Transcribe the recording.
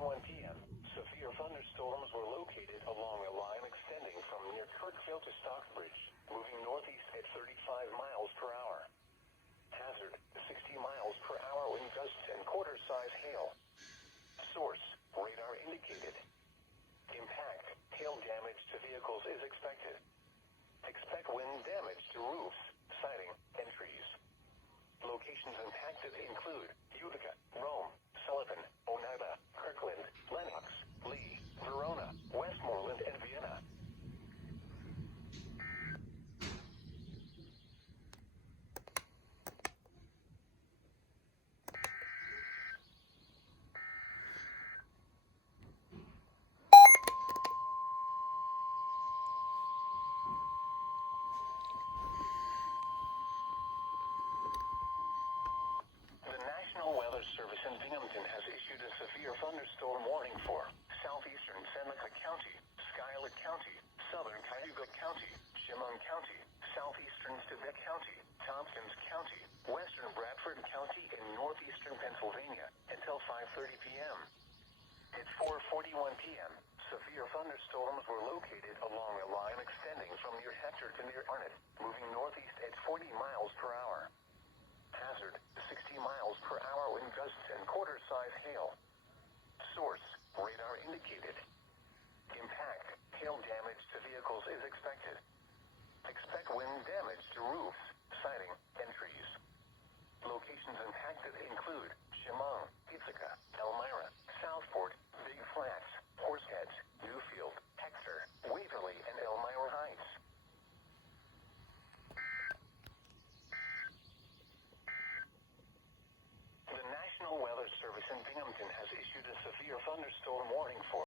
4:41 p.m., severe thunderstorms were located along a line extending from near Kirkfield to Stockbridge, moving northeast at 35 miles per hour. Hazard, 60 miles per hour wind gusts and quarter-size hail. Source, radar indicated. Impact, hail damage to vehicles is expected. Expect wind damage to roofs, siding, and trees. Locations impacted include Utica, Rome, Sullivan, Oneida, Kirkland, Lenox, Lee, Verona, Westmoreland, and Vienna. The National Weather Service in Binghamton has issued a severe thunderstorm warning for southeastern Seneca County, Schuyler County, southern Cayuga County, Chemung County, southeastern Stivic County, Tompkins County, western Bradford County, and northeastern Pennsylvania until 5:30 p.m. At 4:41 p.m., severe thunderstorms were located along a line extending from near Hector to near Arnott, moving northeast at 40 miles per hour. Hazard, 60 miles per hour wind gusts and quarter-size hail. Source, radar indicated. Impact, hail damage to vehicles is expected. Expect wind damage to roofs, siding, and trees. Locations impacted include Chemung, Ithaca, Elmira, Southport, Big Flats, Horseheads, Newfield, Hector, Waverly, and Elmira Heights. The National Weather Service in Binghamton has issued a severe thunderstorm warning for